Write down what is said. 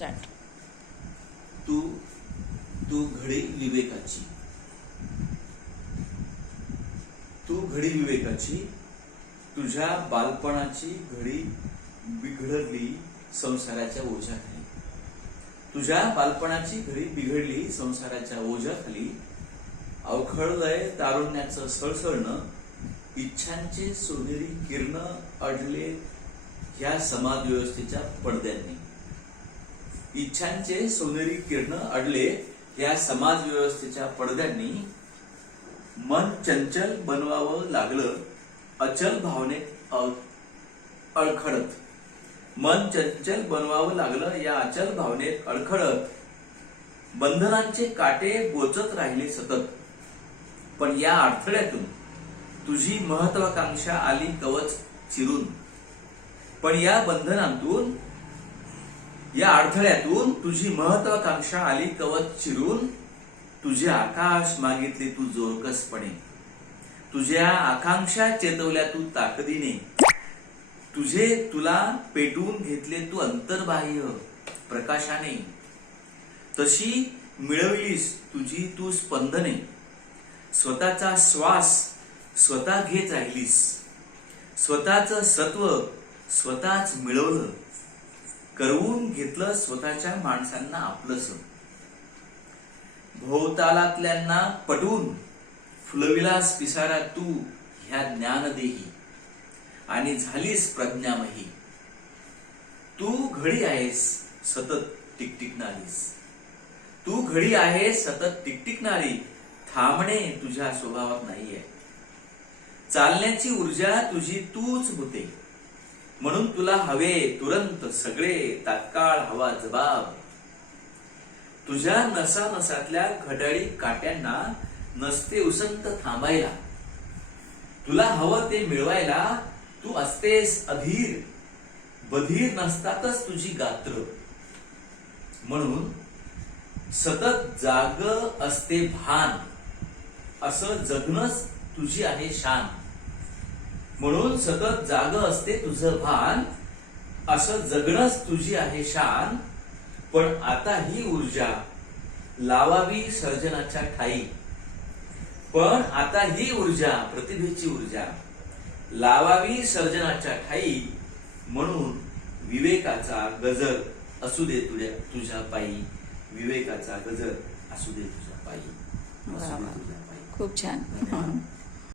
Start तू तू घडी विवेकाची. तू घडी विवेकाची तुझ्या बालपणाची घडी बिघडली संसाराच्या ओझ्याखाली. तुझ्या बालपणाची घडी बिघडली संसाराच्या ओझ्याखाली. अवखळलंय तारुण्याचं सळसळणं इच्छांचे सोनेरी किरण अडले ह्या समाज व्यवस्थेच्या पडद्यांनी. इच्छांचे सोनेरी किरण अडले या समाज व्यवस्थेच्या पडद्यांनी मन चंचल बनवावं लागलं अचल भावनेत अडखडत मन चंचल बनवावं लागलं या अचल भावनेत अडखडत बंधनांचे काटे बोचत राहिले सतत. पण या अडथळ्यातून तुझी महत्वाकांक्षा आली कवच चिरून. पण या बंधनातून या अडथळ्यातून तुझी महत्वाकांक्षा आली कवच चिरून. तुझे आकाश मागितले तू जोरकसपणे. तुझ्या आकांक्षा चेतवल्या तू ताकदीने. तुझे तुला पेटवून घेतले तू अंतर्बाह्य प्रकाशाने. तशी मिळवलीस तुझी तू स्पंदने. स्वतःचा श्वास स्वतः घेत राहिलीस. स्वतःच सत्व स्वतःच मिळवलं. करवून घेतलं स्वतःच्या माणसांना आपलंस. भोवतालातल्यांना पटवून फुलविलास पिसारा तू ह्या ज्ञानदेही. आणि झालीस प्रज्ञामही. तू घडी आहेस सतत टिकटिकणारीस. तू घडी आहेस सतत टिकटिकणारी. थांबणे तुझ्या स्वभावात नाहीये. चालण्याची ऊर्जा तुझी तूच होते. म्हणून तुला हवे तुरंत सगळे तात्काळ हवा जबाब. तुझ्या नसा नसातल्या घड्याळी काट्यांना नसते उसंत थांबायला. तुला हवं ते मिळवायला तू असतेस अधीर. बधीर नसतातच तुझी गात्र. म्हणून सतत जाग असते भान. असं जगणंच तुझी आहे शान. म्हणून सतत जाग असते तुझं भान असं जगणंच तुझी आहे शान. पण आता ही ऊर्जा लावावी सर्जनाच्या ठाई. पण आता ही ऊर्जा प्रतिभेची ऊर्जा लावावी सर्जनाच्या ठाई म्हणून विवेकाचा गजर असू दे तुझ्या तुझ्या पायी. विवेकाचा गजर असू दे तुझ्या पायी. खूप छान.